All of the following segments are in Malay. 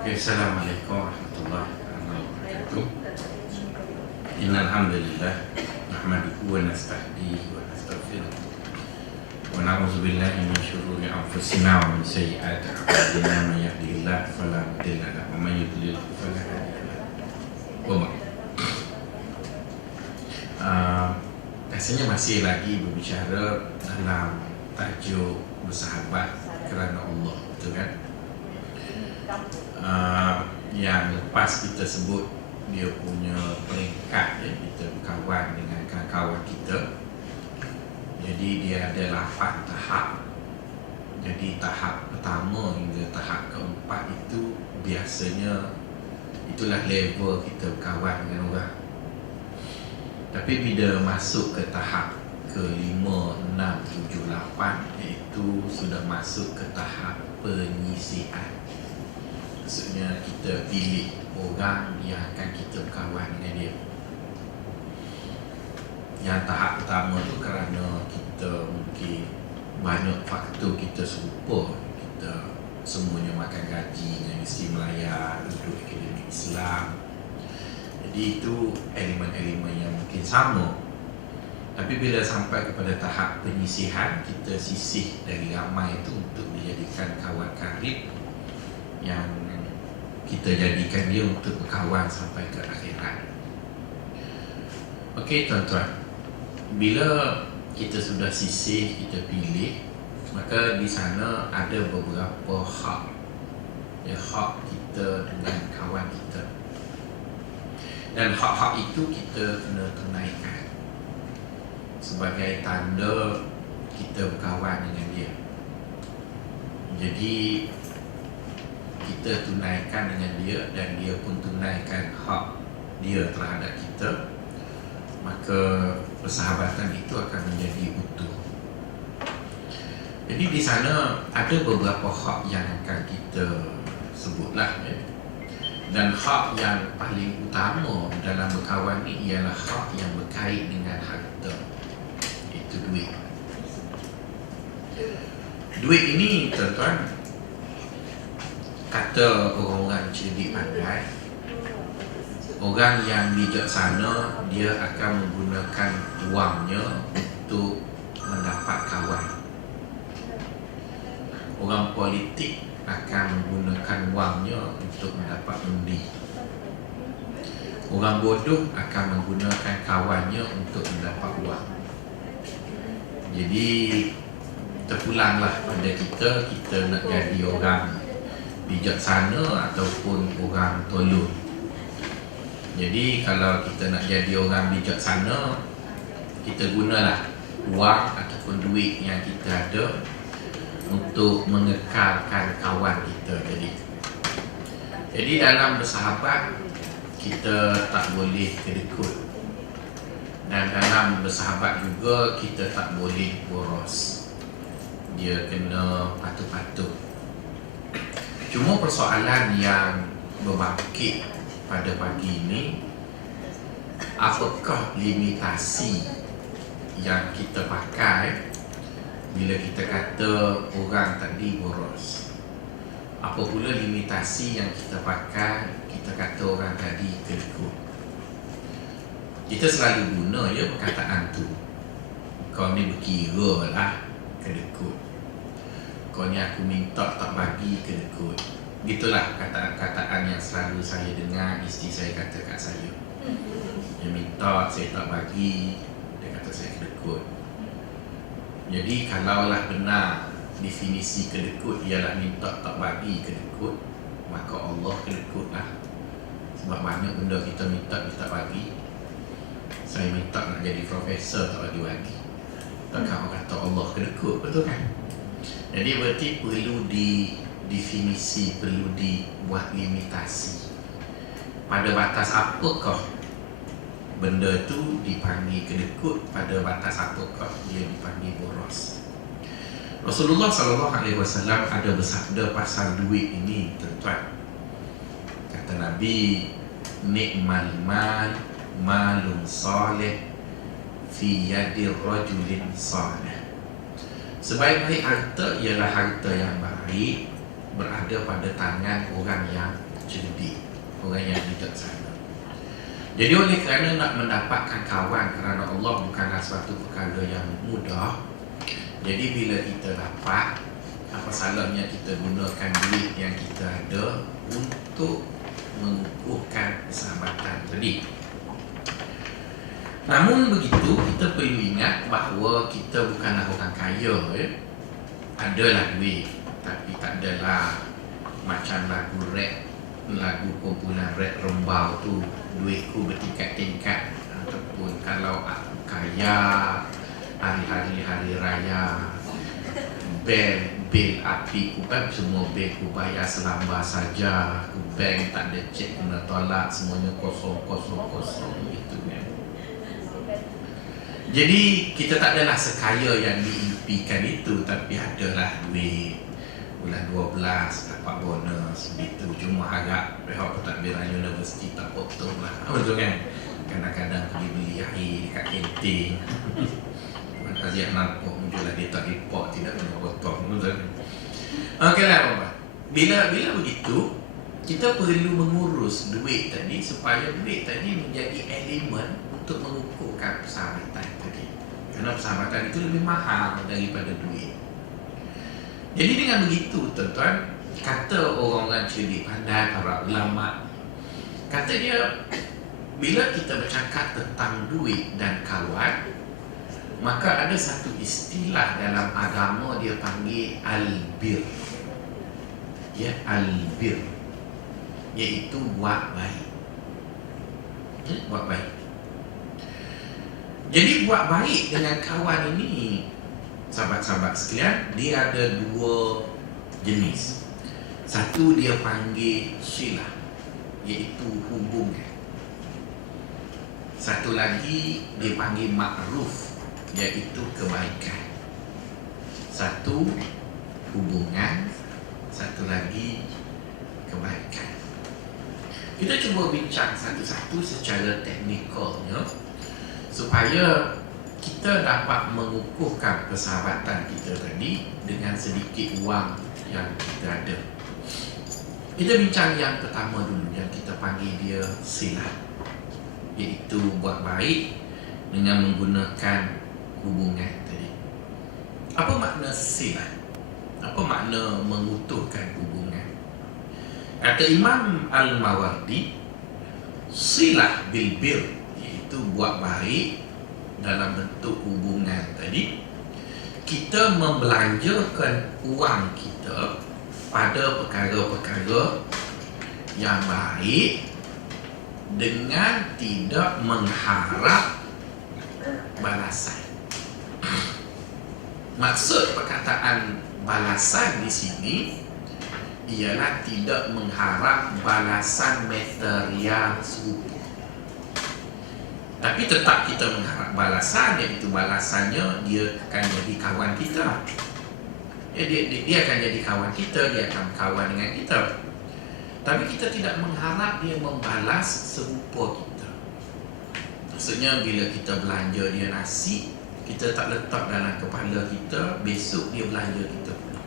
Okay, Assalamualaikum warahmatullahi wabarakatuh. Innal hamdalillah nahmaduhu wa nasta'dihi wa nastaghfiruh wa na'udzu billahi min shururi anfusina wa min sayyiati a'malina may yahdihillahu fala mudilla lahu wa may yudlil fala hadiya lahu. Rasanya masih lagi berbicara dalam tajuk bersahabat kerana Allah, betul kan? Yang lepas kita sebut dia punya peringkat, ya, kita berkawan dengan kawan kita. Jadi dia ada 8 tahap. Jadi tahap pertama hingga tahap keempat itu biasanya itulah level kita berkawan dengan orang. Tapi bila masuk ke tahap ke-5, 6, 7, 8, iaitu sudah masuk ke tahap penyisihan. Maksudnya kita pilih orang yang akan kita berkawan dengan dia. Yang tahap pertama tu kerana kita mungkin banyak faktor kita serupa. Kita semuanya makan gaji dengan Universiti Melaya, duduk akademik Islam. Jadi itu elemen-elemen yang mungkin sama. Tapi bila sampai kepada tahap penyisihan, kita sisih dari ramai itu untuk dijadikan kawan karib yang kita jadikan dia untuk berkawan sampai ke akhirat. Okey tuan-tuan, bila kita sudah sisih, kita pilih, maka di sana ada beberapa hak, ya, hak kita dengan kawan kita. Dan hak-hak itu kita kena tunaikan sebagai tanda kita berkawan dengan dia. Jadi kita tunaikan dengan dia dan dia pun tunaikan hak dia terhadap kita, maka persahabatan itu akan menjadi utuh. Jadi di sana ada beberapa hak yang akan kita sebutlah, ya. Dan hak yang paling utama dalam berkawan ini ialah hak yang berkait dengan harta, itu duit. Duit ini tuan-tuan, kata orang-orang cerdik pandai, orang yang bijaksana dia akan menggunakan wangnya untuk mendapat kawan. Orang politik akan menggunakan wangnya untuk mendapat undi. Orang bodoh akan menggunakan kawannya untuk mendapat wang. Jadi terpulanglah pada kita nak jadi orang bijaksana ataupun orang tolong. Jadi kalau kita nak jadi orang bijaksana, kita gunalah wang ataupun duit yang kita ada untuk mengekalkan kawan kita tadi. Jadi dalam bersahabat, kita tak boleh kedekut. Dan dalam bersahabat juga, kita tak boleh boros. Dia kena patut-patut. Cuma persoalan yang berbangkit pada pagi ini, apakah limitasi yang kita pakai bila kita kata orang tadi boros? Apa pula limitasi yang kita pakai kita kata orang tadi kedekut? Kita selalu guna, ya, perkataan tu. Kau ni berkira lah kedekut. Kau ni aku minta tak bagi kedekut. Gitulah kataan-kataan yang selalu saya dengar isteri saya kata kat saya. Dia minta, saya tak bagi, dia kata saya kedekut. Jadi kalaulah benar definisi kedekut ialah minta tak bagi kedekut, maka Allah kedekut lah. Sebab banyak benda kita minta dia tak bagi. Saya minta nak jadi profesor tak bagi. Takkan orang kata Allah kedekut, betul kan? Jadi berarti perlu didefinisi, perlu dibuat limitasi. Pada batas apakah benda tu dipanggil kedekut, pada batas apakah dia dipanggil boros? Rasulullah SAW ada bersabda pasal duit ini, tuan-tuan. Kata Nabi, ni'mal mal malun salih fi yadir rajulin salih. Sebaik-baik harta ialah harta yang baik berada pada tangan orang yang cerdik, orang yang bijaksana. Jadi oleh kerana nak mendapatkan kawan kerana Allah bukanlah suatu perkara yang mudah. Jadi bila kita dapat, apa salahnya kita gunakan duit yang kita ada untuk mengukuhkan persahabatan tadi. Namun begitu, kita perlu ingat bahawa kita bukanlah orang kaya. Adalah duit, tapi tak adalah macam lagu rap, lagu kumpulan rap Rembau tu, duitku bertingkat-tingkat. Ataupun kalau aku kaya, hari-hari raya, bil api ku kan, semua bil ku bayar selamba saja. Ku bank tak ada cek kena tolak, semuanya kosong gitu kan. Jadi kita tak adalah sekaya yang diimpikan itu, tapi adalah duit. Bulan 12 dapat bonus gitu. Cuma agak pihak pentadbiran universiti tak potong lah. Betul kan? Kadang-kadang pergi beli air dekat kantin. Aziat nampak muncul lah, dia tak report, tidak kena potong. Okey lah Bapak. Bila begitu, kita perlu mengurus duit tadi supaya duit tadi menjadi elemen untuk mengukuhkan persahabatan tadi. Kerana persahabatan itu lebih mahal daripada duit. Jadi dengan begitu tuan-tuan, kata orang-orang cerdik pandai, para ulama, kata dia, bila kita bercakap tentang duit dan kawan, maka ada satu istilah dalam agama dia panggil albir. Ya, albir, iaitu buat baik. Buat baik. Jadi buat baik dengan kawan ini, sahabat-sahabat sekalian, dia ada dua jenis. Satu dia panggil silah, iaitu hubungan. Satu lagi dia panggil ma'ruf, iaitu kebaikan. Satu hubungan, satu lagi kebaikan. Kita cuba bincang satu-satu secara teknikalnya supaya kita dapat mengukuhkan persahabatan kita tadi dengan sedikit wang yang kita ada. Kita bincang yang pertama dulu, yang kita panggil dia silah, iaitu buat baik dengan menggunakan hubungan tadi. Apa makna silah? Apa makna mengutuhkan hubungan? Kata Imam Al-Mawardi, silah bil bir, iaitu buat baik dalam bentuk hubungan tadi. Kita membelanjakan uang kita pada perkara-perkara yang baik dengan tidak mengharap balasan. Maksud perkataan balasan di sini ialah tidak mengharap balasan material serupa. Tapi tetap kita mengharap balasan, iaitu balasannya dia akan jadi kawan kita. Dia akan jadi kawan kita, dia akan kawan dengan kita. Tapi kita tidak mengharap dia membalas serupa kita. Maksudnya bila kita belanja dia nasi, kita tak letak dalam kepala kita besok dia belanja kita pula.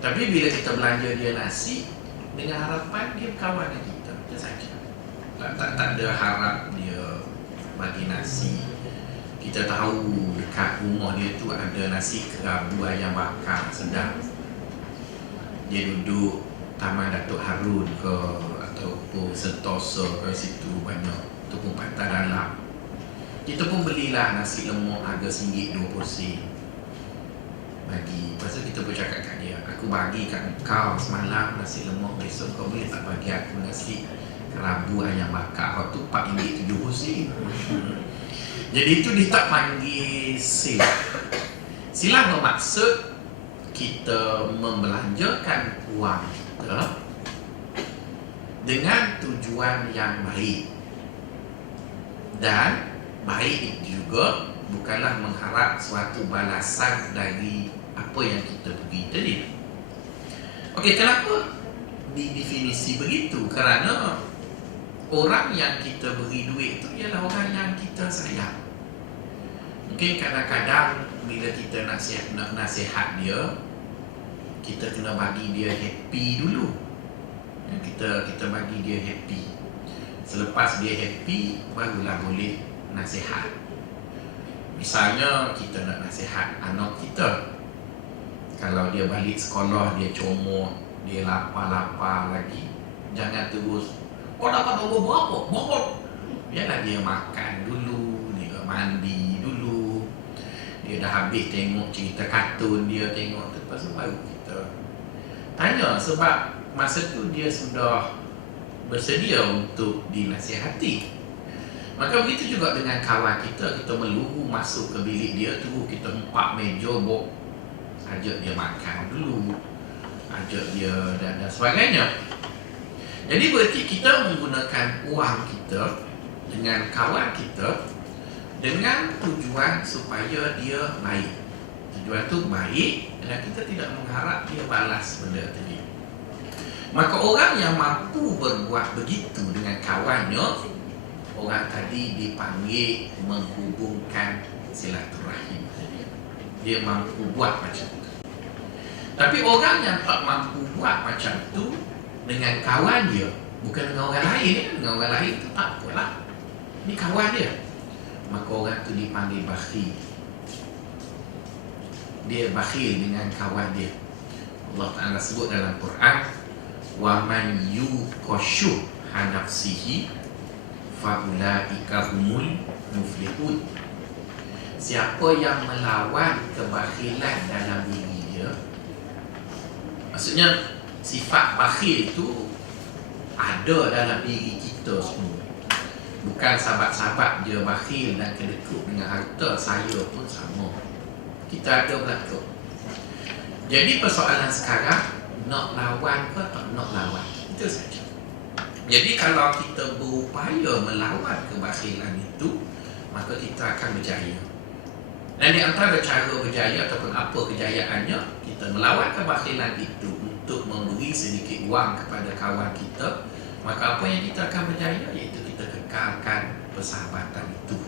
Tapi bila kita belanja dia nasi dengan harapan dia kawan dengan kita, itu saja. Tak ada harap dia bagi nasi. Kita tahu dekat rumah dia tu ada nasi kerabu ayam bakar sedap. Dia duduk Taman Datuk Harun ke ataupun Sentosa ke situ, banyak ataupun Pantai Dalam. Kita pun belilah nasi lemak harga RM1.20 bagi. Lepas tu kita bercakap kat dia, aku bagi kat kau semalam nasi lemak, besok kau boleh tak bagi aku nasi kerabu ayam bakar? Waktu RM4.70. Jadi itu dia tak panggil silah. Silah bermaksud kita membelanjakan uang kita dengan tujuan yang baik. Dan baik juga bukanlah mengharap suatu balasan dari apa yang kita beri tadi. Okey, kenapa didefinisi begitu? Kerana orang yang kita beri duit itu ialah orang yang kita sayang. Mungkin kadang-kadang bila kita nak nasihat dia, kita kena bagi dia happy dulu. Kita bagi dia happy. Selepas dia happy, barulah boleh nasihat. Misalnya kita nak nasihat anak kita, kalau dia balik sekolah, dia comot, dia lapar-lapar lagi, jangan terus, kau dapat nombor berapa? Berapa? Biarlah dia makan dulu, dia mandi dulu, dia dah habis tengok cerita kartun, dia tengok, lepas tu baru kita tanya. Sebab masa tu dia sudah bersedia untuk dinasihati. Maka begitu juga dengan kawan kita. Kita meluru masuk ke bilik dia tu, kita empat meja, ajak dia makan dulu, ajak dia dan sebagainya. Jadi berarti kita menggunakan uang kita dengan kawan kita dengan tujuan supaya dia baik. Tujuan tu baik dan kita tidak mengharap dia balas benda tadi. Maka orang yang mampu berbuat begitu dengan kawannya, orang tadi dipanggil menghubungkan silaturahim. Dia mampu buat macam tu. Tapi orang yang tak mampu buat macam tu dengan kawan dia, bukan dengan orang lain. Dengan orang lain tu tak apalah, ini kawan dia, maka orang tu dipanggil bakhil. Dia bakhil dengan kawan dia. Allah Ta'ala sebut dalam Quran, wa man yuqashuha nafsihi faulaika humul muflihun. Siapa yang melawan kebakhilan dalam diri dia, maksudnya sifat bakhil itu ada dalam diri kita semua. Bukan sahabat-sahabat dia bakhil dan kedekut dengan harta, saya pun sama. Kita ada belakang. Jadi persoalan sekarang, nak lawan ke tak nak lawan, itu saja. Jadi kalau kita berupaya melawan kebakhilan itu, maka kita akan berjaya. Dan di antara cara berjaya ataupun apa kejayaannya, kita melawan kebakhilan itu untuk memberi sedikit wang kepada kawan kita, maka apa yang kita akan berjaya, iaitu kita kekalkan persahabatan itu.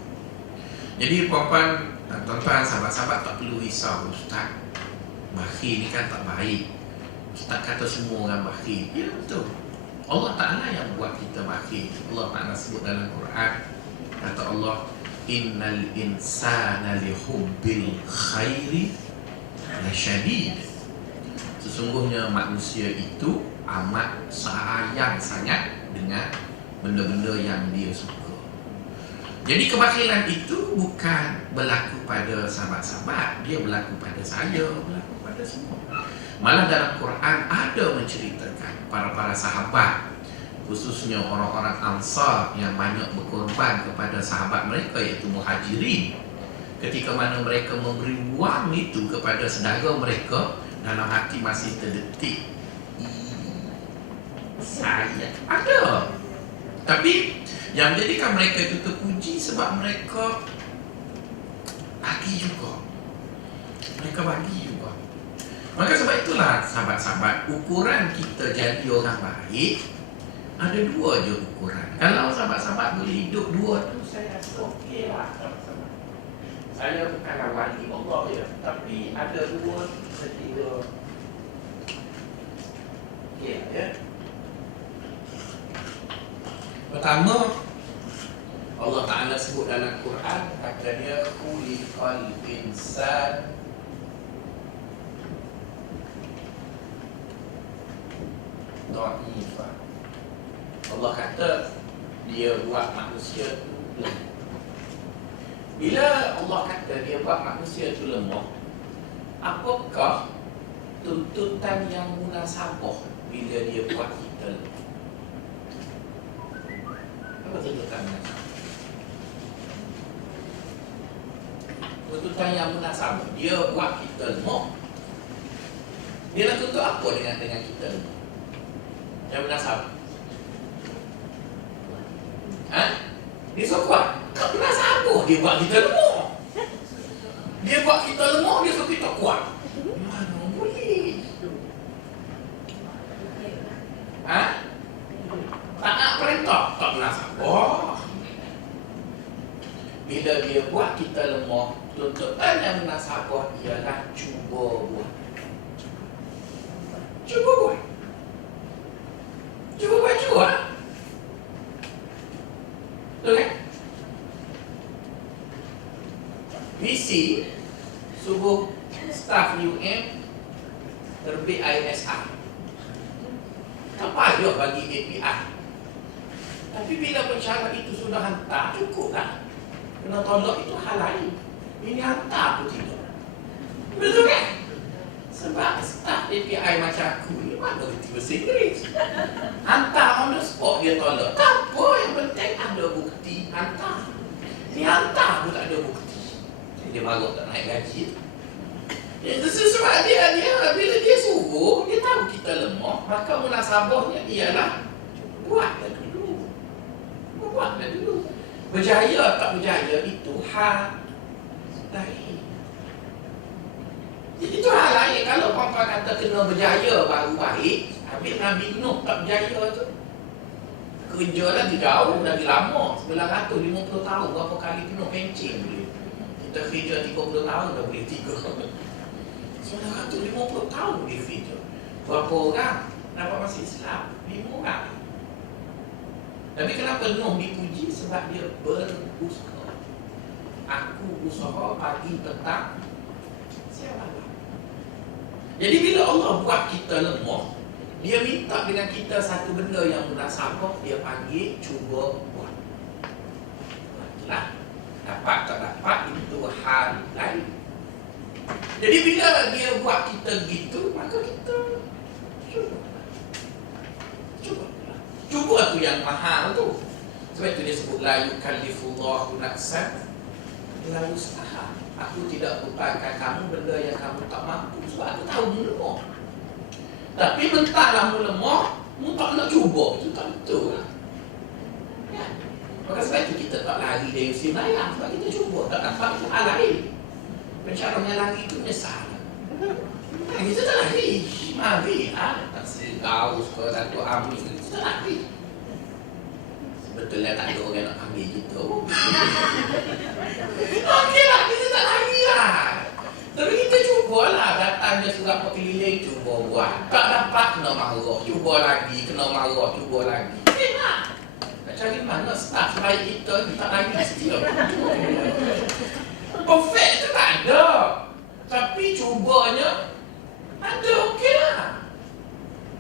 Jadi puan-puan dan tuan-tuan, sahabat-sahabat tak perlu risau, Ustaz, bakhil ni kan tak baik. Ustaz kata semua orang bakhil. Ya betul, Allah Ta'ala yang buat kita bakhil. Allah Ta'ala sebut dalam Quran, kata Allah, innal insana lihubbil khairi lasyadid. Sesungguhnya manusia itu amat sayang sangat dengan benda-benda yang dia suka. Jadi kebakhilan itu bukan berlaku pada sahabat-sahabat, dia berlaku pada saya, berlaku pada semua. Malah dalam Quran ada menceritakan para sahabat, khususnya orang-orang Ansar yang banyak berkorban kepada sahabat mereka, iaitu Muhajirin. Ketika mana mereka memberi wang itu kepada saudara mereka, dalam hati masih terdetik, saya ada. Tapi yang menjadikan mereka itu terpuji sebab mereka bagi juga. Mereka bagi juga. Maka sebab itulah sahabat-sahabat, ukuran kita jadi orang baik ada dua je ukuran. Kalau sahabat-sahabat boleh hidup dua tu, saya rasa okey lah sahabat-sahabat. Saya bukanlah wali Allah ya, tapi ada dua setiga okey ya. Pertama, Allah Ta'ala sebut dalam Quran, kata dia khuliqal insan dha'ifa. Allah kata dia buat manusia tu lemah. Bila Allah kata dia buat manusia tu lemah, apakah tuntutan yang munasabah bila dia buat kita lemah? Apa tuntutan munasabah? Tuntutan yang munasabah, dia buat kita lemah. Dia nak tuntut apa dengan kita lemah? Yang munasabah. Dia suruh kuat. Tak pernah sabar dia buat kita lemah. Dia buat kita lemah, dia suruh kita kuat. Mana boleh? Taat perintah, tak pernah sabar. Bila dia buat kita lemah, tuntutan yang munasabah ialah cuba buat. Cuba buat. suruh staf UM terbit ISR. Tak payah bagi API. Tapi bila pensyarah itu sudah hantar, cukuplah. Kena tolak itu hal lain. Ini hantar pun tidak. Betul kan? Sebab staf API macam aku ni mana reti bahasa Inggeris. Hantar on the spot dia tolak. Tak apa, yang penting ada bukti hantar. Ni hantar pun tak ada bukti. Dia marah tak naik gaji. Itu sebab dia bila dia suruh, dia tahu kita lemah, maka munasabahnya ialah buatlah dulu. Buatlah dulu. Berjaya tak berjaya itu hal lain. Itu hal lain. Kalau orang kata kena berjaya baru baik, habis Nabi Nuh tak berjaya tu, kerja lagi jauh, lagi lama, 950 tahun, berapa kali kena pencing boleh. Kita kerja 30 tahun dah boleh 3. 950 tahun boleh kerja. Berapa orang dapat masuk Islam? 5 orang. Tapi kenapa Nuh dipuji? Sebab dia berusaha. Aku usaha pagi petang siang malam. Jadi bila Allah buat kita lemah, dia minta dengan kita satu benda yang munasabah, dia panggil cuba buat. Buatlah. Dapat tak dapat itu hal lain. Jadi bila dia buat kita gitu, maka kita cuba tu yang mahal tu. Sebab itu dia sebut la yukallifullahu nafsan illa wus'aha. Aku tidak bebankan kamu benda yang kamu tak mampu. Sebab aku tahu mu lemah. Tapi mentahlah mu lemah, mu tak nak cuba, itu tak betul lah. Ya. Maka sebab itu kita tak lari dari usia layang. Sebab kita cuba, tak dapat itu hal lain. Pencaranya lari itu menyesal. Kita tak lari. Mari lah. Tak segaus ke satu amin. Kita lari. Sebetulnya tak ada orang nak ambil kita. Okey lah, kita tak lari lah. Tapi kita cubalah. Datangnya surat keliling, cuba buat. Tak dapat, kena marah. Cuba lagi, kena marah, cuba lagi. Okey lah. Nak cari mana staff baik kita, kita lagi setiap. Perfect tu tak ada. Tapi cubanya ada, okey lah.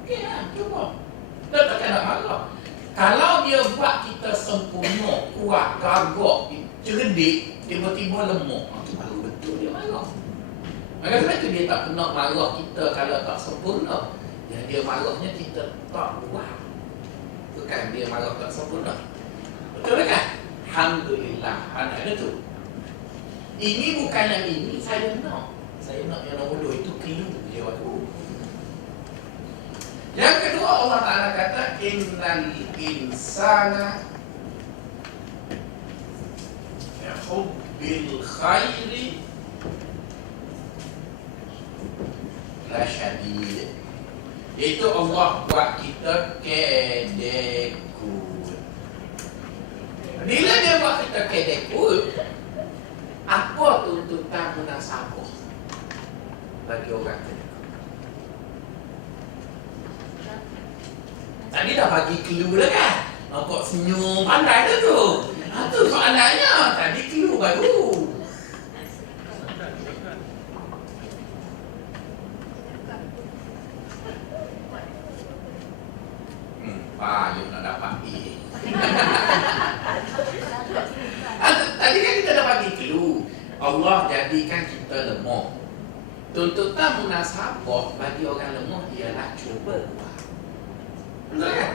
Okey lah, cuba. Dan takkan nak marah. Kalau dia buat kita sempurna, kuat, gagak, cerdik, tiba-tiba lemah, itu baru betul dia marah. Maka sebab itu dia tak pernah marah kita kalau tak sempurna. Yang dia marahnya kita tak buat. Bukan dia marah tak sempurna. Betul kan? Alhamdulillah, ada tu. Ini bukan yang ini, saya nak. Saya nak yang nombor 2 itu keliru je waktu. Yang kedua Allah Ta'ala kata innal insana hubbil khairi la syadid. Itu Allah buat kita kedekut. Bila dia buat kita kedekut, apa tuntutan munasabah bagi orang kedekut? Tadi dah bagi clue dah kan? Nampak senyum pandai dah tu. Tu soalannya. Tadi clue baru. Payung nak dapat A. Tadi kan kita dah bagi clue. Allah jadikan kita lemah. Tuntutan munasabah bagi orang lemah ialah cuba buat. Betul kan?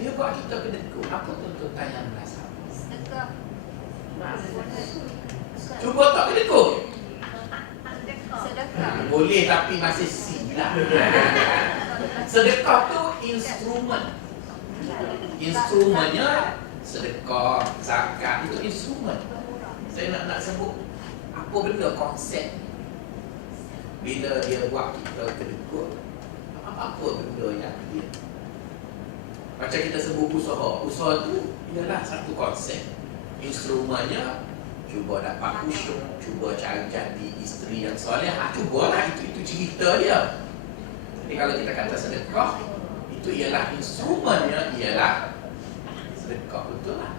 Dia buat kita kedekut. Apa tuntutan yang munasabah? Sedekah. Cuba tak kedekut? Sedekah. Boleh tapi masih silap. Sedekah tu instrumen. Instrumennya sedekah, zakat itu instrumen. Saya nak sebut apa benda konsep. Bila dia buat kita kedekut, apa benda yang dia macam kita sebut usaha. Usaha tu ialah satu konsep. Instrumennya cuba dapat khusyuk, cuba cari jadi isteri yang soleh. Cubalah, itu cerita dia. Jadi kalau kita kata sedekah, itu ialah instrumennya ialah sedekah, betul lah.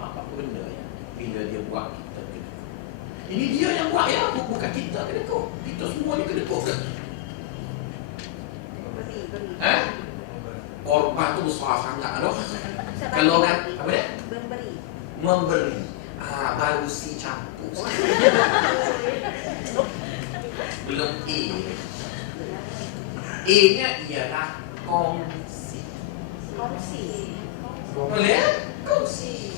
Apa benda ya bila dia buat kita kedekut. Ini dia yang buat ya, bukan kedekut. Kita semua ni kedekut ke? Korban tu besar sangat loh. Kalau kan apa dia? Memberi. Baru si campur. Belum A. A-nya ialah kongsi. Boleh? Kongsi.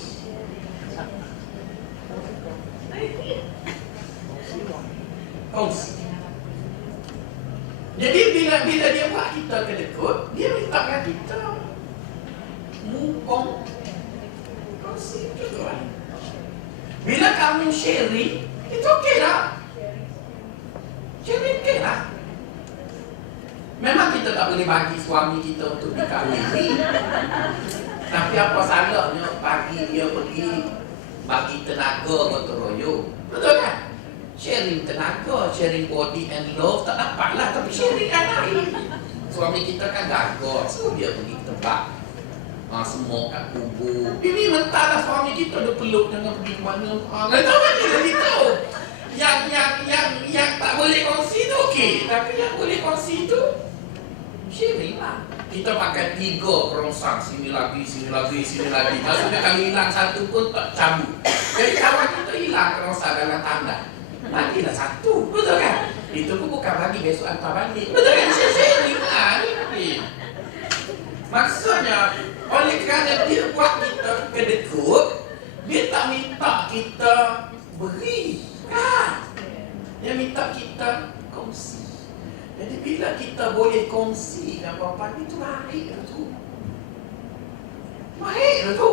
Kongsi. Jadi bila dia buat kita kedekut, dia minta kat kita mukong kongsi juga. Bila kamu sharing, itu okey lah. Sharing okey lah. Memang kita tak boleh bagi suami kita untuk dikahwini. Tapi apa salahnya bagi dia pergi bagi tenaga gotong royong. Betul kan? Sharing tenaga, sharing body and love tak dapat lah. Tapi sharing kan lain. Suami kita kan gagal, so dia pergi tempat semua kat kubur. Ini mentahlah suami kita dia peluk jangan pergi ke mana. Tahu kan dia beritahu. Yang tak boleh kongsi tu okey, tapi yang boleh kongsi tu sharing lah. Kita pakai 3 kerongsang, sini lagi. Maksudnya kalau hilang satu pun tak cabut. Jadi kawan kita hilang kerongsang dalam tanda, bagilah satu, betul kan? Itu pun bukan bagi besok hantar balik. Betul kan? Sharing lah ni. Maksudnya oleh kerana dia buat kita kedekut, dia tak minta kita beri kan? Dia minta kita kongsi. Jadi bila kita boleh kongsi dengan perempuan itu baik lah tu. Baik lah tu.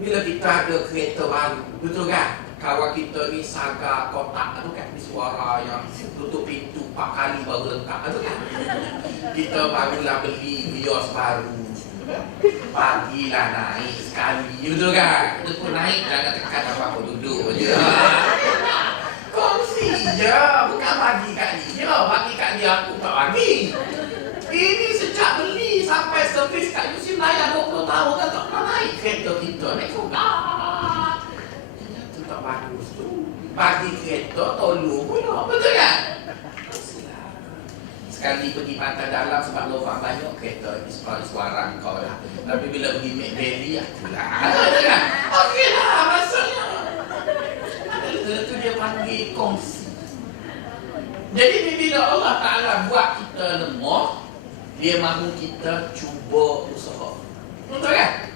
Bila kita ada kereta baru, betul kan? Kawan kita ni Saga kotak tu kan, ni suara yang tutup pintu 4 kali baru lengkap tu kan. Kita barulah beli Vios baru, bagilah naik sekali, betul kan? Kita pun naik jangan tekan apa-apa, duduk je. Kongsi je, bukan bagi kat dia. Bagi kat dia aku tak bagi. Ini sejak beli sampai servis kat Yusim Raya 20 tahun kan tak pernah naik kereta kita, naik juga. Tak bagus tu. Bagi kereta tolong pula, betul kan? Sekali pergi pantai dalam sebab lubang banyak kereta suara kau lah. Tapi bila pergi Mac Valley aku lah, betul kan? Okey lah maksudnya. Itu dia panggil kongsi. Jadi bila Allah Ta'ala buat kita lemah, dia mahu kita cuba usaha, betul kan?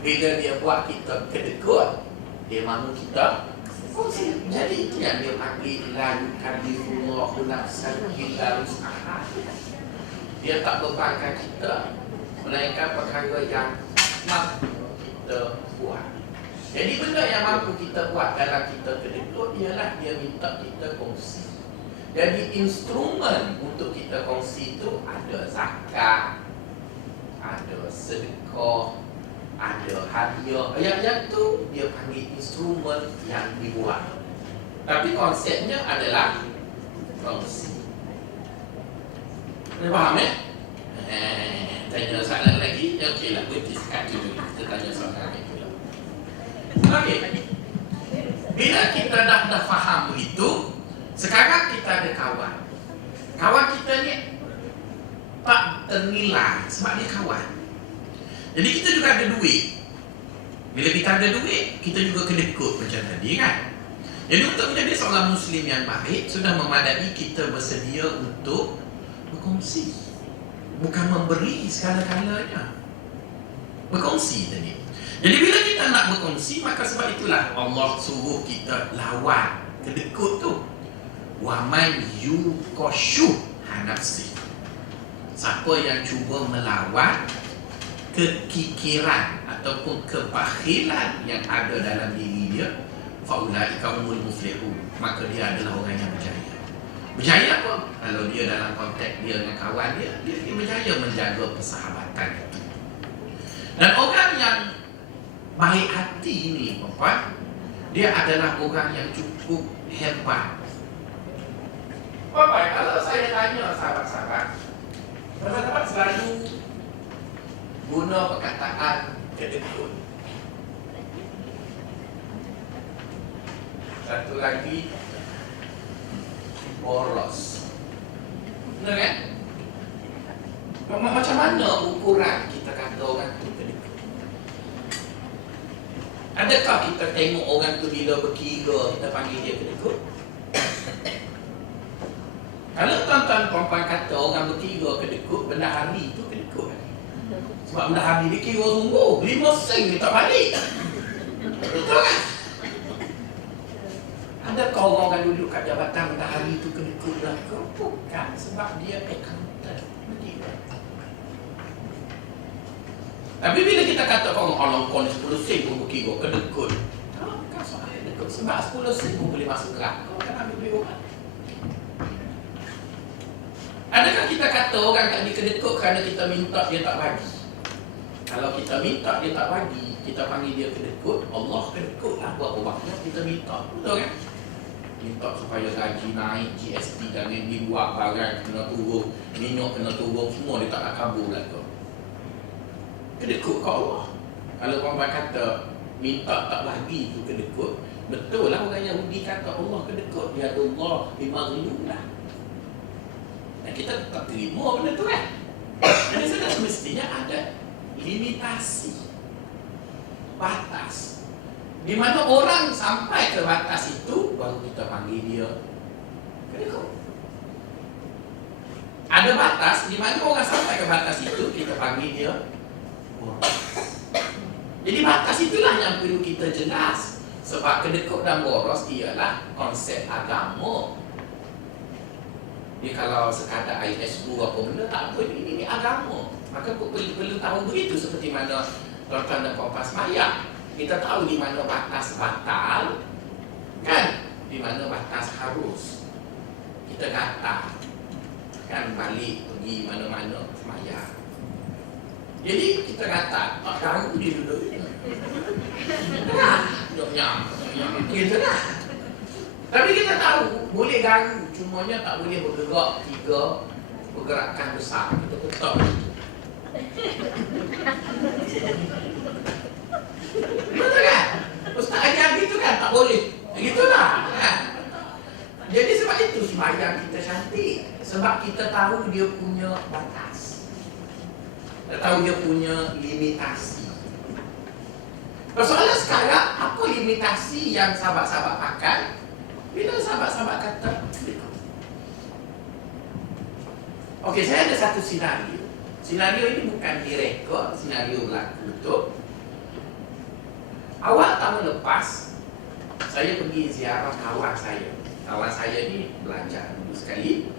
Bila dia buat kita kedekut, dia mahu kita kongsi. Jadi itu yang dia panggil la yukallifullahu nafsan illa wus'aha. Dia tak bebankan kita melainkan perkara yang mampu kita buat. Jadi benda yang mampu kita buat dalam kita kedekut ialah dia minta kita kongsi. Jadi instrumen untuk kita kongsi itu ada zakat, ada sedekah, ada hadiah. Yang tu dia panggil instrumen yang dibuat. Tapi konsepnya adalah kongsi. Boleh faham ya? Tanya soalan lagi? Okeylah, berhenti sekat dulu. Kita tanya soalan lagi pula. Okey. Bila kita dah faham begitu, sekarang kita ada kawan. Kawan kita ni tak ternilai sebab dia kawan. Jadi kita juga ada duit. Bila kita ada duit, kita juga kedekut macam tadi kan. Jadi untuk menjadi seorang Muslim yang baik, sudah memadai kita bersedia untuk berkongsi. Bukan memberi segala-galanya. Berkongsi tadi. Jadi bila kita nak berkongsi, maka sebab itulah Allah suruh kita lawan kedekut tu. Wa man yuqashu nafsi. Siapa yang cuba melawan kekikiran ataupun kebakhilan yang ada dalam diri dia, faulaika humul muflihun, maka dia adalah orang yang berjaya. Berjaya apa? Kalau dia dalam konteks dia dengan kawan dia berjaya menjaga persahabatan itu. Dan orang yang baik hati ini, perempuan, dia adalah orang yang cukup hebat. Bapak, kalau saya tanya sahabat-sahabat, sahabat-sahabat selalu guna perkataan kedekut. Satu lagi boros. Benar kan? Macam mana ukuran kita kata orang tu kedekut? Adakah kita tengok orang tu bila berkira kita panggil dia kedekut? Kalau tuan-tuan perempuan kata orang berkira kedekut, benda hari tu kedekut. Sebab benda hari dia kira sungguh 5 sen dia tak balik. Betul kan? Adakah orang duduk kat jabatan benda hari tu kedekut dah ke? Bukan, sebab dia accountant. Tapi bila kita kata orang kau ni 10 sen pun berkira kedekut, tak, bukan soal kedekut. Sebab 10 sen pun boleh masuk neraka, kan ambil duit orang. Adakah kita kata orang tak dikedekut kerana kita minta dia tak bagi? Kalau kita minta dia tak bagi, kita panggil dia kedekut, Allah kedekut lah buat banyak kita minta. Betul kan? Minta supaya gaji naik, GST jangan dibuat, barang kena turun, minyak kena turun, semua dia tak nak kabur lah tu. Kedekut ke Allah. Kalau perempuan kata minta tak bagi tu kedekut, betul lah orang Yahudi kata Allah kedekut. Ya Allah imaghlullah. Dan kita tak terima benda tu kan. Jadi sudah semestinya ada limitasi, batas, di mana orang sampai ke batas itu baru kita panggil dia kedekut. Ada batas di mana orang sampai ke batas itu kita panggil dia boros. Jadi batas itulah yang perlu kita jelas. Sebab kedekut dan boros ialah konsep agama. Jadi kalau sekadar ISU apa benda tak apa, ini agama. Maka perlu tahu begitu. Seperti mana tuan-tuan dan puan-puan sembahyang, kita tahu di mana batas batal, kan? Di mana batas harus. Kita kata kan balik pergi mana-mana sembahyang. Jadi kita kata tak tahu dia duduk ni. Gitu lah. Tapi kita tahu boleh garu, cumanya tak boleh bergerak 3 pergerakan besar. Kita tetap begitu. Betul kan? Ustaz ajar gitu kan? Tak boleh. Begitulah kan? Jadi sebab itu sembahyang kita cantik. Sebab kita tahu dia punya batas. Kita tahu dia punya limitasi. Persoalan sekarang, apa limitasi yang sahabat-sahabat pakai bila sahabat-sahabat kata okey, saya ada satu senario. Senario ini bukan direkod, senario berlaku betul. Awal tahun lepas saya pergi ziarah kawan saya. Kawan saya ni belajar dulu sekali.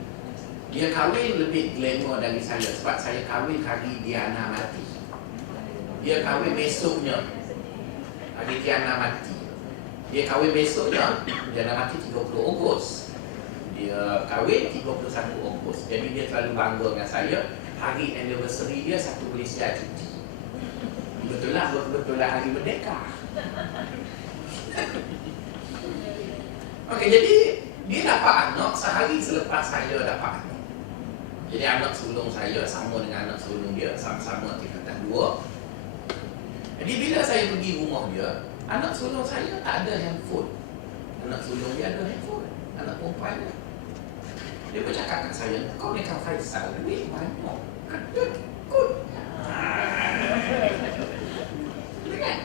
Dia kahwin lebih glamour dari saya sebab saya kahwin hari Diana mati. Dia kahwin besoknya hari Diana mati. Dia kahwin besoknya, Diana mati 30 Ogos. Dia kahwin 31 Ogos. Jadi dia terlalu bangga dengan saya. Hari anniversary dia 1 Malaysia cuti. Betul lah hari merdeka. Okey, jadi dia dapat anak sehari selepas saya dapat anak. Jadi anak sulung saya sama dengan anak sulung dia, sama-sama tingkatan 2. Jadi bila saya pergi rumah dia, anak sulung saya tak ada handphone. Anak sulung dia ada handphone, anak perempuan dia. Dia bercakap kat saya, kau ni kan Faisal, duit banyak, kedekut. Kan?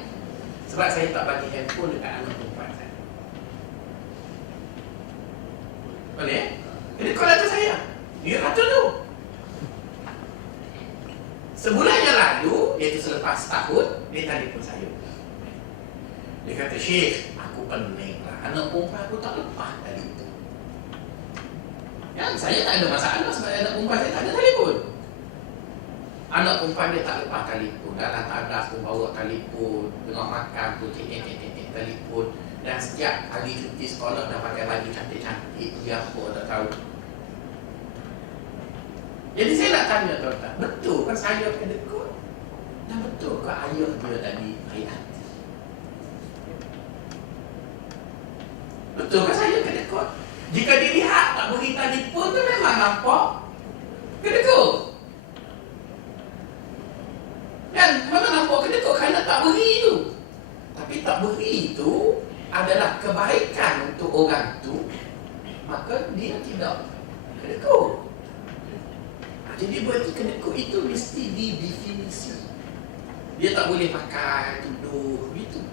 Sebab saya tak bagi handphone dekat anak perempuan saya. Boleh? Jadi kau kata saya, dia kata tu. Sebulan yang lalu, iaitu selepas setahun, dia telefon saya. Dia kata, Syekh, aku pening lah. Anak perempuan aku tak lepas tadi itu. Yang saya tak ada masalah sebab anak perempuan saya tak ada telefon. Anak perempuan dia tak lepas telefon. Dalam tadas pun bawa telefon. Tengah makan pun cek telefon. Dan setiap hari cuti sekolah dah pakai baju cantik-cantik. Dia apa tak tahu. Jadi saya nak tanya tuan-tuan, betul kan saya kedekut? Dan betul ke ayah dia tadi baik hati? Betul kan saya kedekut? Jika dilihat tak beri telefon tu memang nampak kedekut. Dan mana nampak kedekut kerana tak beri tu. Tapi tak beri tu adalah kebaikan untuk orang tu, maka dia tidak kedekut. Jadi berarti kedekut itu mesti didefinisi. Dia tak boleh pakai, tuduh, gitu.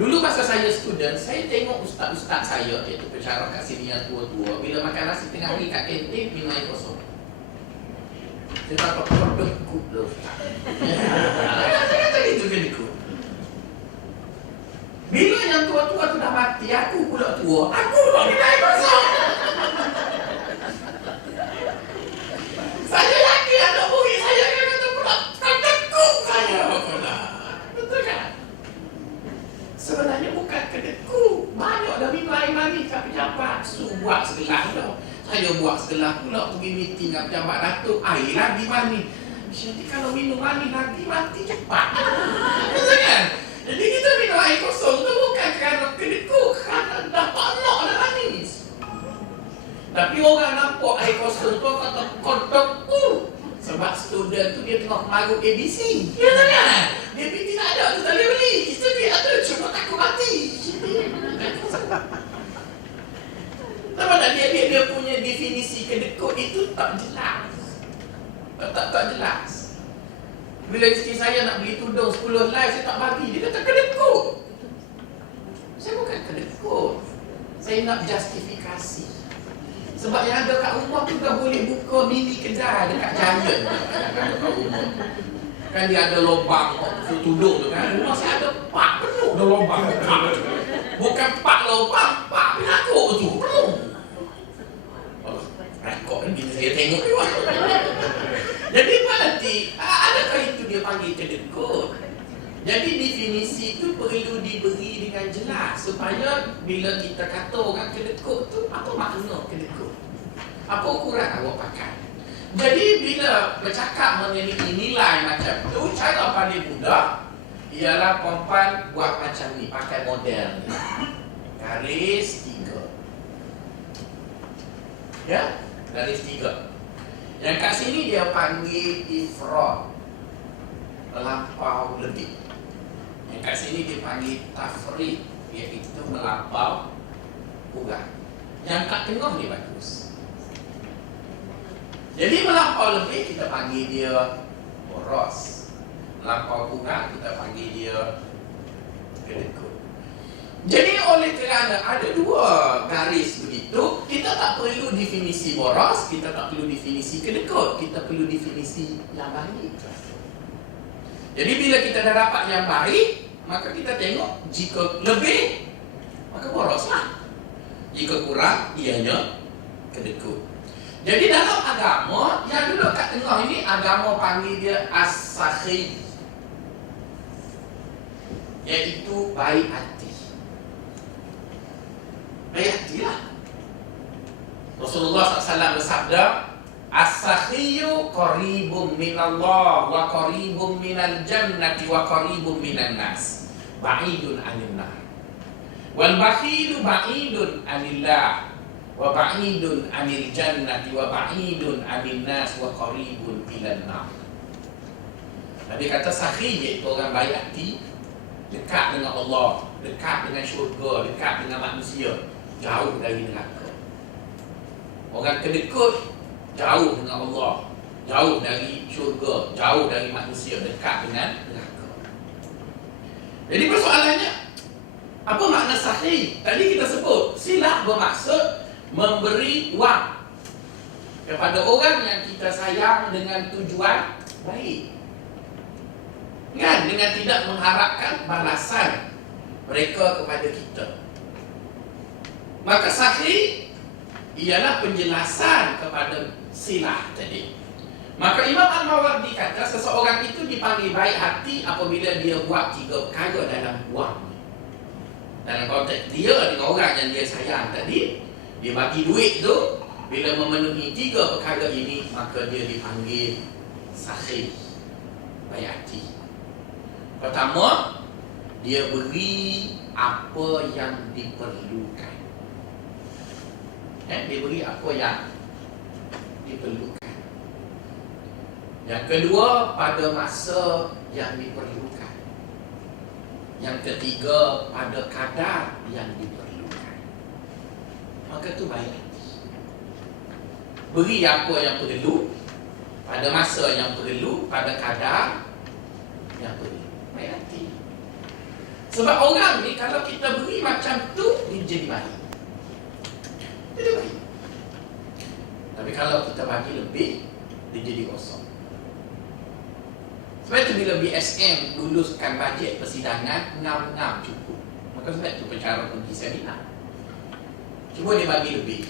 Dulu masa saya student, saya tengok ustaz-ustaz saya, iaitu pensyarah kat sini yang tua-tua, bila makan nasi tengah hari kat kantin, minum air kosong. Saya tak tahu kedekut lah ustaz. Saya kata itu kedekut. Bila yang tua-tua tu dah mati, aku pula tua, aku pula minum air kosong. Saya yakin anak murid saya akan kata pula, kedekut saya pula. Betul kan? Sebenarnya bukan kedekut. Banyak dah minum air mani kat pejabat. Buat segelas dah. Saya buat segelas pula pergi meeting kat pejabat Datuk. Air lagi mani. Jadi kalau minum mani lagi, mati cepat. Betul kan? Jadi kita minum air kosong tu bukan kerana kedekut, kerana dah tak nak dah manis. Tapi orang nampak air kosong tu kata kodok sebab student tu dia tengah maruk ABC. Ya tak kan? Dia pergi tak ada tu tak boleh beli. Kita pergi ada cuma takut mati. Nampak tak dia punya definisi kedekut itu tak jelas. Tak jelas. Bila isteri saya nak beli tudung 10 helai saya tak bagi. Dia kata kedekut. Saya bukan kedekut. Saya nak justifikasi. Sebab yang ada kat rumah tu dah boleh buka mini kedai dekat Giant. Kat rumah. Kan dia ada lubang tudung tu kan. Rumah saya ada pak penuh dah lubang. Bukan pak lubang, pak penakut tu penuh. Rekod ni saya tengok juga. Jadi berarti adakah itu dia panggil kedekut? Jadi definisi itu perlu diberi dengan jelas supaya bila kita kata orang kedekut tu, apa makna kedekut? Apa ukuran awak pakai? Jadi bila bercakap mengenai nilai macam tu, cara paling mudah ialah perempuan buat macam ni, pakai model ni. Garis 3. Ya? Garis 3. Yang kat sini dia panggil ifrat, melampau lebih. Yang kat sini dipanggil tafrid, iaitu melampau kurang. Yang kat tengah ni bagus. Jadi melampau lebih kita panggil dia boros. Melampau kurang kita panggil dia kedekut. Jadi oleh kerana ada dua garis begitu, kita tak perlu definisi boros, kita tak perlu definisi kedekut, kita perlu definisi yang baik. Jadi bila kita dah dapat yang baik, maka kita tengok jika lebih, maka boroslah. Jika kurang, ianya kedekut. Jadi dalam agama, yang duduk kat tengah ini, agama panggil dia as-sakhi, iaitu baik hati. Baik hati lah. Rasulullah SAW bersabda, as-sakhiyu qaribun minallah wa qaribun minal jannati wa qaribun minan nas, ba'idun anin nar. Wal bakhilu ba'idun anillah wa ba'idun anil jannati wa ba'idun anin nas wa qaribun ilan nar. Nabi kata sakhi iaitu orang baik hati, dekat dengan Allah, dekat dengan syurga, dekat dengan manusia, jauh dari neraka. Orang kedekut jauh dengan Allah, jauh dari syurga, jauh dari manusia, dekat dengan neraka. Jadi persoalannya, apa makna sahih? Tadi kita sebut silah bermaksud memberi wang kepada orang yang kita sayang dengan tujuan baik, kan? Dengan tidak mengharapkan balasan mereka kepada kita. Maka sahih ialah penjelasan kepada silah tadi. Maka Imam Al-Mawardi kata seseorang itu dipanggil baik hati apabila dia buat 3 perkara dalam wang. Dalam konteks dia dengan orang yang dia sayang tadi, dia bagi duit tu, bila memenuhi 3 perkara ini, maka dia dipanggil sahih, baik hati. Pertama, dia beri apa yang diperlukan. Dia beri apa yang diperlukan. Yang kedua, pada masa yang diperlukan. Yang ketiga, pada kadar yang diperlukan. Maka tu baik. Beri apa yang perlu, pada masa yang perlu, pada kadar yang perlu. Baik hati. Sebab orang ni kalau kita beri macam tu, dia jadi baik. Jadi baik. Tapi kalau kita bagi lebih, dia jadi kosong. Sebab itu bila BSM luluskan bajet persidangan 6 cukup. Maka sebab itu pencara pergi seminar. Cuma dia bagi lebih.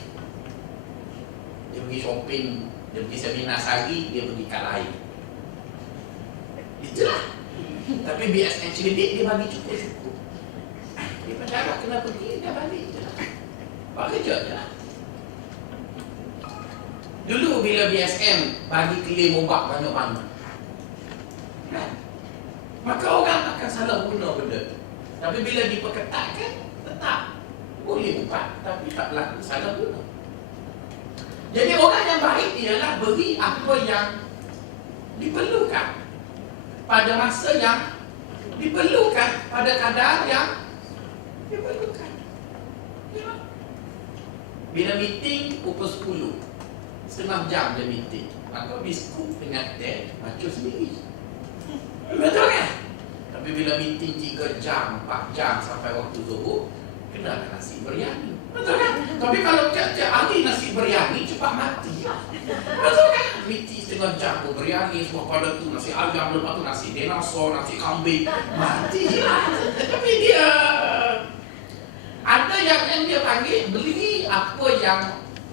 Dia pergi shopping, dia pergi seminar sehari, dia pergi kat lain. Itulah. Tapi BSM cerdik dia bagi cukup-cukup. Dia pencara kena pergi, dia balik je lah. Buat kerja je lah. Dulu bila BSM bagi klaim obat banyak-banyak, kan? Maka orang akan salah guna benda tu. Tapi bila diperketatkan, tetap boleh ubat, tapi tak berlaku salah guna. Jadi orang yang baik ialah beri apa yang diperlukan pada masa yang diperlukan, pada kadar yang diperlukan. Bila meeting pukul 10, setengah jam dia meeting, maka biskut dengan teh baca sendiri. Betul kan? Tapi bila meeting 3 jam, 4 jam sampai waktu zuhur, kena nasi biryani. Betul kan? Tapi kalau tiap-tiap hari nasi biryani, cepat mati lah. Betul kan? Meeting setengah jam pun biryani, semua pada tu nasi ayam, lepas tu nasi dinosaur, nasi kambing, mati lah. Tapi dia ada yang dia panggil beli apa yang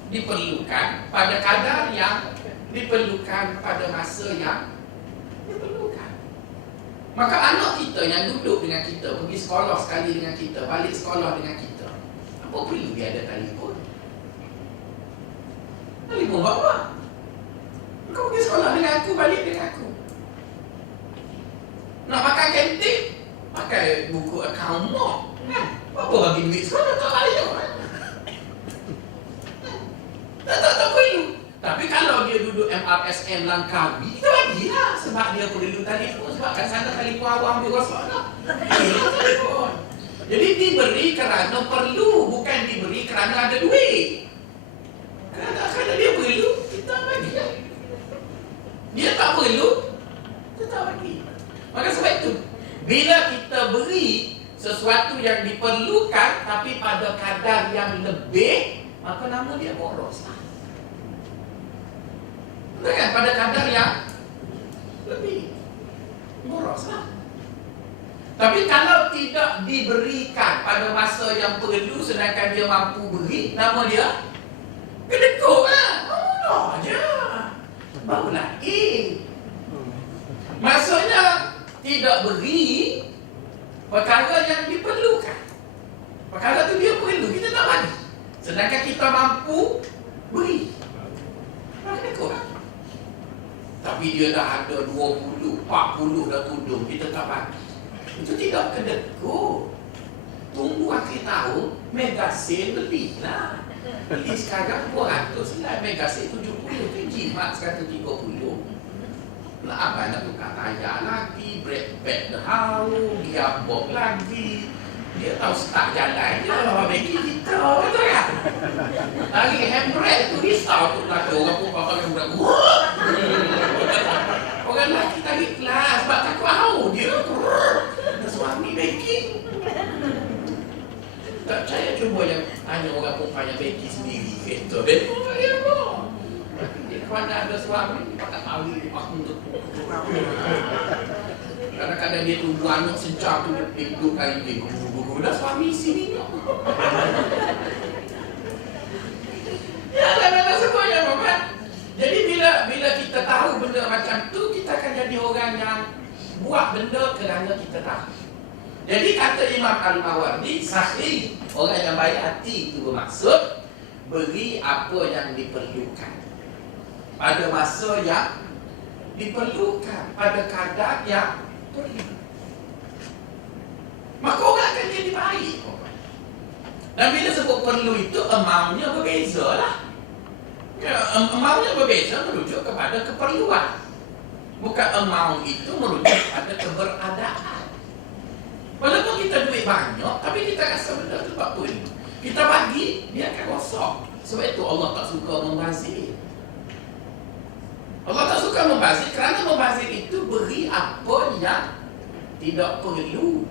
diperlukan pada kadar yang diperlukan pada masa yang diperlukan. Maka anak kita yang duduk dengan kita, pergi sekolah sekali dengan kita, balik sekolah dengan kita, apa perlu dia ada telefon? Telefon buat apa? Kau pergi sekolah dengan aku, balik dengan aku. Nak makan kantin, pakai buku akaun mak, kan? Apa bagi duit sekolah tak bayar, kan? Tak perlu. Tapi kalau dia duduk MRSM Langkawi, kita bagilah. Sebab dia perlu telefon. Sebab kan sana telefon awam dia rosak lah. Telefon. Jadi diberi kerana perlu, bukan diberi kerana ada duit. Kerana dia perlu, kita bagi. Dia tak perlu, kita tak bagi. Maka sebab itu, bila kita beri sesuatu yang diperlukan tapi pada kadar yang lebih, maka nama dia boros lah. Betul kan? Pada kadar yang lebih, boros lah. Tapi kalau tidak diberikan pada masa yang perlu sedangkan dia mampu beri, nama dia kedekut lah. Murah je. Barulah maksudnya tidak beri perkara yang diperlukan. Perkara tu dia perlu, kita tak bagi. Sedangkan kita mampu beri, maka kedekut lah. Tapi dia dah ada 20, 40 dah tudung, kita tak bagi. Itu tidak kedekut. Tunggu akhir tahun, mega sale belilah. Beli sekarang 200 lah, mega sale 70, tu jimat sekarang 30. Lah abang nak tukar tayar lagi, brake pad dah haru, gearbox lagi. Dia tahu start jalan je, bagi kita, betul kan? Lagi handbrake tu risau tu lah, orang pun pakai handbrake. Orang lelaki tadi kelas, sebab takut haru dia. Suami baking. Tak percaya cuba yang hanya orang perempuan yang baking sendiri kereta. Betul dia pun. Kalau ada suami, dia tak tahu dia pakai untuk. Kadang-kadang dia tunggu anak sejam tu, dia tidur kali dia guru-guru. Dah suami sini. Ya, dah semuanya Bapak. Jadi bila kita tahu benda macam tu, kita akan jadi orang yang buat benda kerana kita tahu. Jadi kata Imam Al-Mawardi, sahih, orang yang baik hati itu bermaksud beri apa yang diperlukan pada masa yang diperlukan, pada kadar yang perlu. Maka orang akan jadi baik. Dan bila sebut perlu itu, amountnya berbeza lah. Amountnya berbeza merujuk kepada keperluan. Bukan amount itu merujuk kepada keberadaan. Walaupun kita duit banyak, tapi kita rasa benda tu tak perlu. Kita bagi, dia akan rosak. Sebab itu Allah tak suka membazir. Allah tak suka membazir kerana membazir itu beri apa yang tidak perlu.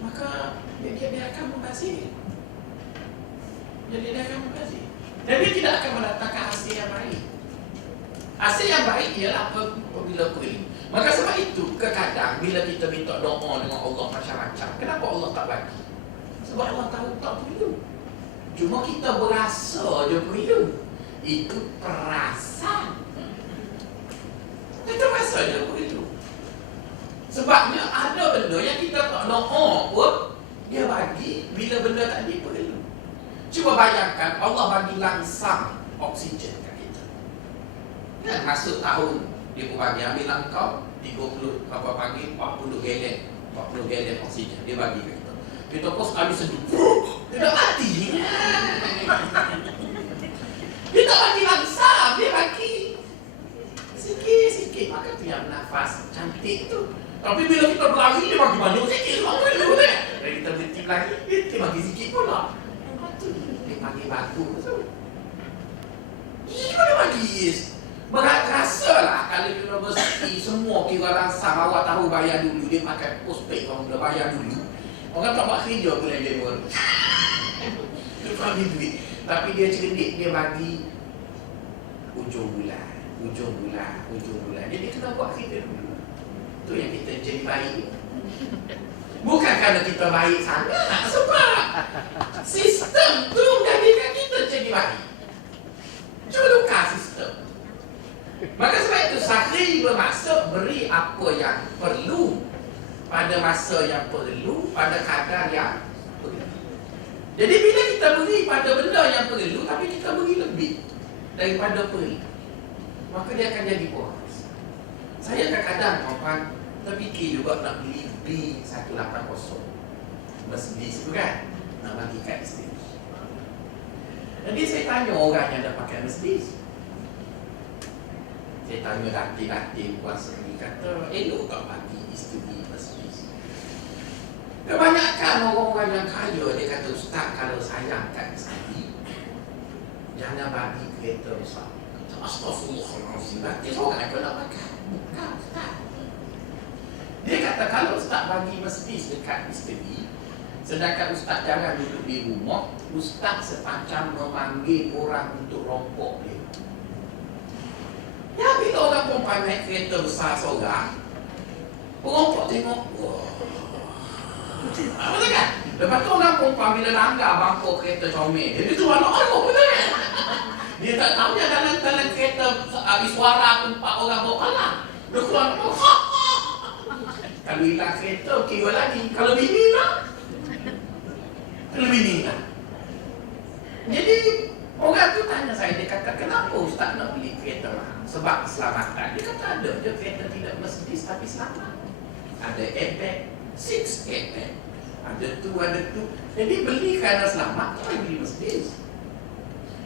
Maka dia akan membazir. Jadi dia akan membazir. Dan dia tidak akan mendatangkan hasil yang baik. Hasil yang baik ialah apabila perlu. Maka sebab itu, kadang bila kita minta doa dengan Allah macam-macam, kenapa Allah tak bagi? Sebab Allah tahu tak perlu. Cuma kita berasa je perlu. Itu perasaan. Kita rasa je perlu. Sebabnya ada benda yang kita tak doa pun, dia bagi bila benda tadi perlu. Cuba bayangkan Allah bagi langsam oksigen kat kita. Dan masuk tahun dia pun bagi ambil langkau 30 apa pagi 40 galen oksigen dia bagi kat kita. Kita pun sekali seduh. Tidak mati. Dia tak bagi langsam, dia bagi sikit-sikit. Maka tu yang nafas cantik tu. Tapi bila kita berlari dia bagi banyak sikit sebab perlu kan. Dan kita berhenti lagi dia bagi sikit pula. Dia bagi batu tu. Dia bagi Rasalah kalau universiti semua kira langsam, awak tahu bayar dulu, dia pakai postpaid, orang dah bayar dulu. Orang tak buat kerja pula dia buat. Dia bagi duit. Tapi dia cerdik, dia bagi ujung bulan. Jadi kena buat kerja dulu. Itu yang kita jadi baik. Bukan kerana kita baik sangat, sebab sistem tu menjadikan kita jadi baik. Cuba tukar sistem. Maka sebab itu Sakhri bermaksud beri apa yang perlu pada masa yang perlu, pada kadar yang perlu. Jadi bila kita beri pada benda yang perlu, tapi kita beri lebih daripada perlu, maka dia akan jadi puas. Saya kadang-kadang tuan-tuan terfikir juga nak beli B180 Mercedes tu kan, nak bagi kat isteri. Jadi saya tanya orang yang dah pakai Mercedes. Saya tanya datin-datin puasa ni, kata elok tak bagi isteri Mercedes. Kebanyakan orang-orang yang kaya dia kata, Ustaz kalau sayang kat isteri, jangan bagi kereta besar. Astaghfirullahaladzim, datin orang yang nak makan. Bukan Ustaz. Dia kata kalau Ustaz bagi Mercedes dekat isteri, sedangkan Ustaz jangan duduk di rumah, Ustaz sepacam memanggil orang untuk rompok dia. Ya bila orang perempuan naik kereta besar seorang, perompok tengok, wah, betul kan? Lepas tu orang perempuan bila langgar bangkok kereta comel, dia tu anak-anak, betul kan? Dia tak tahu yang dalam kereta habis suara tempat orang bawa kalah. Dia keluar, kalau hilang kereta, kira lagi. Kalau bini lah, Jadi orang tu tanya saya, dia kata, kenapa Ustaz nak beli kereta mahal? Sebab keselamatan. Dia kata ada je kereta tidak Mercedes tapi selamat. Ada airbag, 6 airbag. Ada tu. Jadi beli kerana selamat, tak boleh beli Mercedes.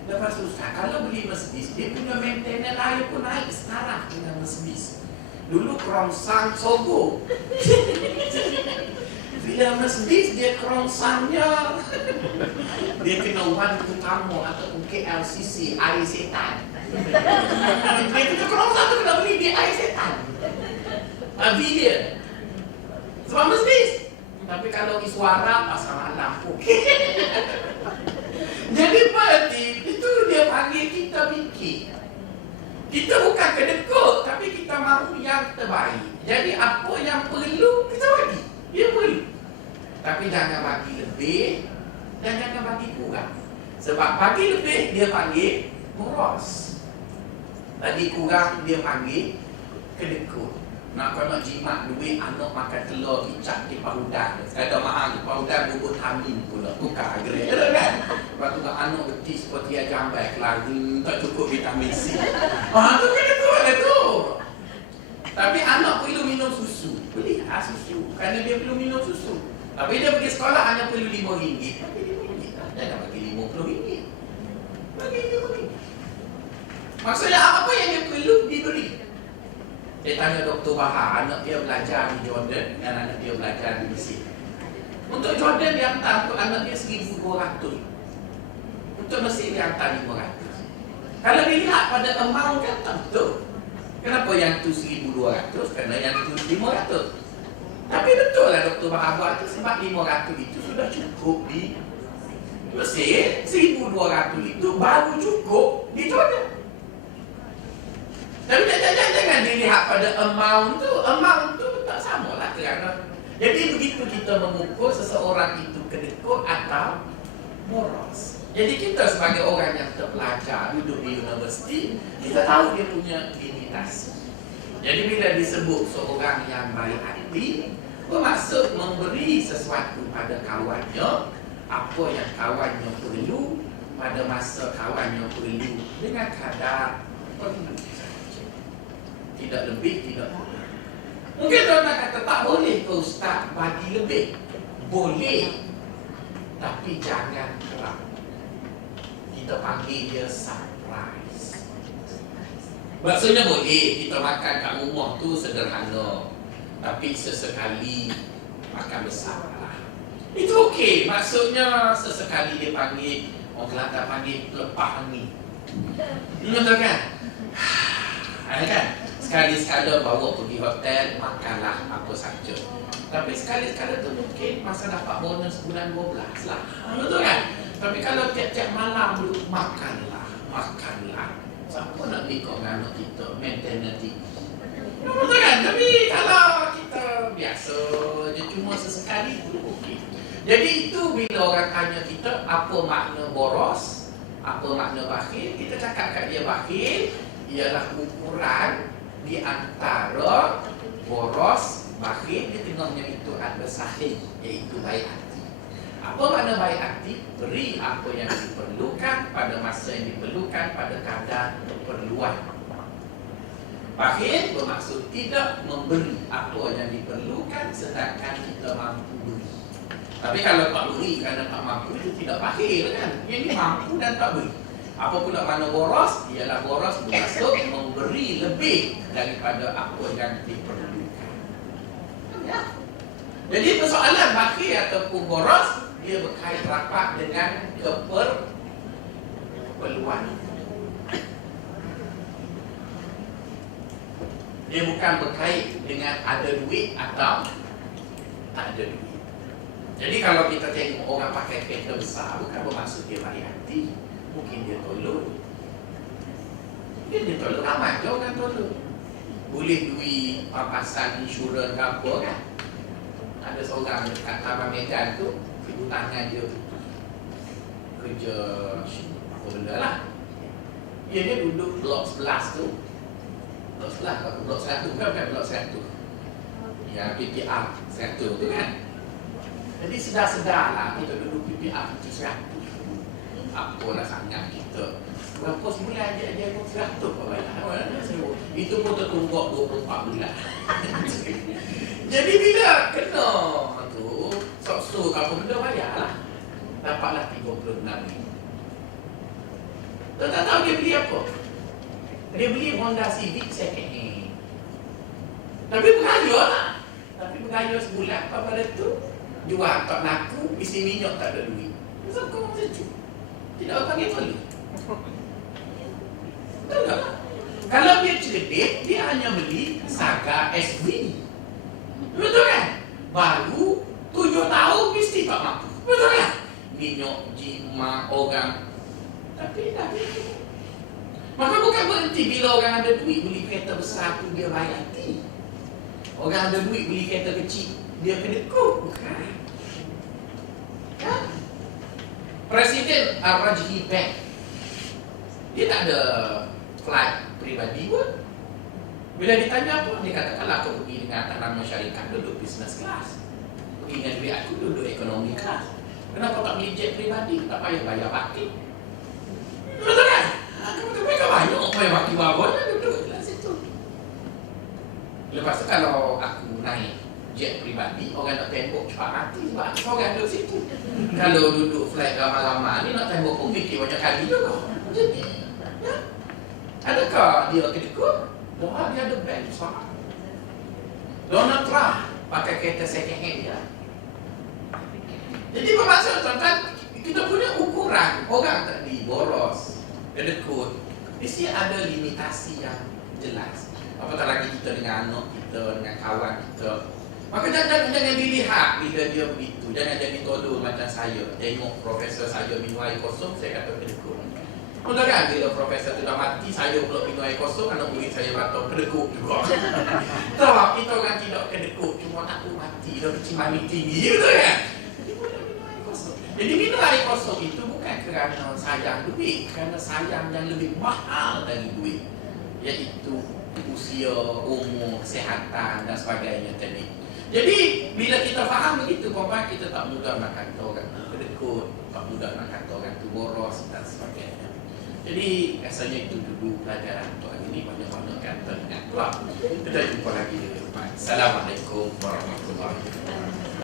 Lepas tu Ustaz, kalau beli Mercedes, dia punya maintenance air pun naik sekarang dengan Mercedes. Dulu kerongsang sogo. Bila Mercedes dia kerongsangnya, dia kena wan utama ataupun KLCC, air setan. Dia kena kerongsang tu kena beli dia air setan. Bilion. Sebab Mercedes. Tapi kalau suara pasang lampu. Jadi berarti itu dia panggil kita fikir. Kita bukan kedekut, tapi kita mahu yang terbaik. Jadi apa yang perlu kita bagi. Dia perlu. Tapi jangan bagi lebih dan jangan bagi kurang. Sebab bagi lebih dia panggil boros. Bagi kurang dia panggil kedekut. Nak kena jimat duit anak makan telur kicap di pahudan. Ada mahal di pahudan bubur tamin pula. Tukar gerai kan. Lepas tu anak betis seperti yang jambai kelari. Tak cukup vitamin C. Tu kedekut ada tu. Tapi anak perlu minum susu. Belilah susu. Kerana dia perlu minum susu. Tapi dia pergi sekolah hanya perlu RM5. Bagi RM5. Jangan bagi RM50. Bagi RM5. Maksudnya apa yang dia perlu diberi. Dia tanya Dr. Bahar, anak dia belajar di Jordan dan anak dia belajar di Mesir. Untuk Jordan dia hantar untuk anak dia 1,200. Untuk Mesir dia hantar 500. Kalau dilihat pada amount kan tak betul. Kenapa yang tu 1,200? Kerana yang tu 500. Tapi betul lah Dr. Bahar buat tu sebab 500 itu sudah cukup di Mesir, 1,200 itu baru cukup di Jordan. Tapi jangan dilihat pada amount tu tak sama lah kerana. Jadi begitu kita mengukur seseorang itu kedekut atau boros. Jadi kita sebagai orang yang terpelajar duduk di universiti, kita tahu dia punya limitasi. Jadi bila disebut seorang yang baik hati, bermaksud memberi sesuatu pada kawannya, apa yang kawannya perlu pada masa kawannya perlu dengan kadar perlu saja. Tidak lebih, tidak kurang. Mungkin tuan kata tak boleh ke Ustaz bagi lebih. Boleh, tapi jangan kerap. Kita panggil dia surprise. Maksudnya boleh kita makan kat rumah tu sederhana, tapi sesekali makan besar lah. Itu okey. Maksudnya sesekali dia panggil, orang Kelantan panggil lepas angin. Betul kan? Kan? Sekali-sekala bawa pergi hotel, makanlah apa saja. Tapi sekali-sekala tu mungkin masa dapat bonus bulan 12 lah. Betul kan? Tapi kalau tiap-tiap malam dulu makanlah. Siapa nak ikut dengan anak kita? Mentality. Betul kan? Tapi kalau kita biasa je cuma sesekali tu okey. Jadi itu bila orang tanya kita apa makna boros, apa makna bakhil, kita cakap kat dia bakhil ialah ukuran di antara boros, bakhil, di tengahnya itu ada sahih, iaitu baik hati. Apa makna baik hati? Beri apa yang diperlukan pada masa yang diperlukan pada kadar keperluan. Bakhil bermaksud tidak memberi apa yang diperlukan sedangkan kita mampu beri. Tapi kalau tak beri kerana tak mampu, itu tidak bakhil kan? Ini mampu dan tak beri. Apa pula makna boros? Ialah boros bermaksud memberi lebih daripada apa yang diperlukan. Ya. Jadi persoalan bakhil ataupun boros, dia berkait rapat dengan keperluan. Dia bukan berkait dengan ada duit atau tak ada duit. Jadi kalau kita tengok orang pakai kereta besar, bukan bermaksud dia baik hati. Mungkin dia tolong. Dia tolong, ramai je orang tolong. Boleh duit pampasan insurans ke apa kan. Ada seorang dekat Taman Medan tu, ibu tangan dia kerja apa benda lah. Dia duduk blok 11 tu. Blok 11 atau blok 1, bukan blok 1. Yang PPR 1 tu kan. Jadi sedar-sedarlah kita duduk PPR tu 100. Apalah sangat kita. Berapa sebulan je 100 apa bayar. Itu pun tertunggak 24 bulan. Jadi bila kena tu, sok-sok apa benda bayarlah. Dapatlah 36,000. Tak tahu dia beli apa. Dia beli Honda Civic second hand. Tapi bergaya lah. Tapi bergaya sebulan. Apa pada tu jual tak laku, isi minyak tak ada duit. Sokong sejuk. Tidak panggil tolong. Betul tak? Kalau dia cerdik, dia hanya beli Saga SV. Betul kan? Baru 7 tahun mesti tak mampu. Betul kan? Minyak, jima, orang. Tapi. Maka bukan berhenti bila orang ada duit beli kereta besar tu dia baik hati. Orang ada duit beli kereta kecil dia kedekut. Bukan. Kan? Presiden Al-Rajhi Bank, dia tak ada flight peribadi pun. Bila ditanya apa, dia kata kalau aku pergi dengan atas nama syarikat duduk business class, pergi dengan duit aku duduk ekonomi class. Kenapa tak beli jet peribadi? Tak payah bayar parking. Betul kan? Aku mereka banyak bayar parking bawahnya duduk di situ. Lepas tu kalau aku naik jet peribadi, orang nak tembok cepat mati sebab orang duduk situ. Kalau duduk flight ramai-ramai ni nak tembok pun fikir banyak kali juga. Jadi, ya. Adakah dia kedekut? Dia ada bank besar. Donald Trump pakai kereta second hand dia. Jadi bermaksud tuan-tuan, kita punya ukuran orang tadi boros, kedekut, mesti ada limitasi yang jelas. Apatah lagi kita dengan anak kita, dengan kawan kita. Maka jangan dilihat bila dia begitu. Jangan jadi todol macam saya. Tengok profesor saya minum air kosong, saya kata kedekut. Mudah kan bila profesor tu dah mati, saya pula minum air kosong, anak murid saya batuk kedekut juga. Tahu kita orang tidak kedekut, cuma takut mati, dah kecimani tinggi, betul kan? Jadi minum air kosong itu bukan kerana sayang duit, kerana sayang yang lebih mahal dari duit, iaitu usia, umur, kesihatan dan sebagainya tadi. Jadi bila kita faham begitu, puan-puan, kita tak mudah nak kata orang kedekut, tak mudah nak kata orang tu boros dan sebagainya. Jadi rasanya itu dulu pelajaran untuk hari ini, bagaimana kata dengan Tuhan. Kita jumpa lagi di depan. Assalamualaikum warahmatullahi wabarakatuh.